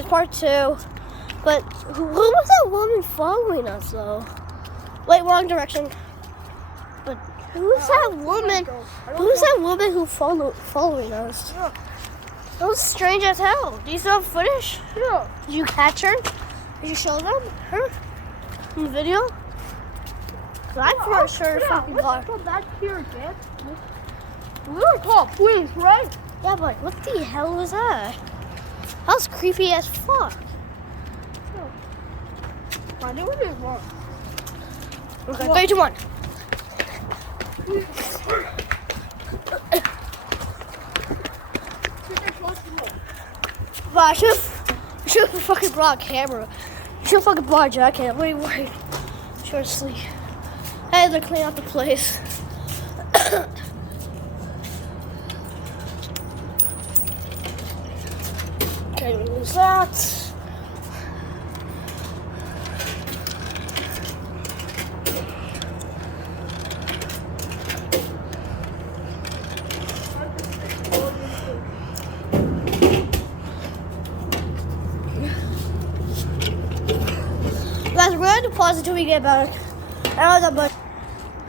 guys, part 2. But who was that woman following us, though? Wait, wrong direction. But who's that woman? Who's that woman who following us? Yeah. That was strange as hell. Do you still have footage? Yeah. Did you catch her? Did you show them her in the video? Cause I'm for sure fucking got Let's go back here again. We were called police, right? Yeah, but what the hell was that? That was creepy as fuck. I knew it wrong. Okay, 3, 2, 1. Wow, I should have fucking brought a camera. I should have fucking brought a jacket. Wait. Short sleep. Hey, they're cleaning out the place. Okay, we lose that. Guys, we're going to pause until we get back. I don't know that much.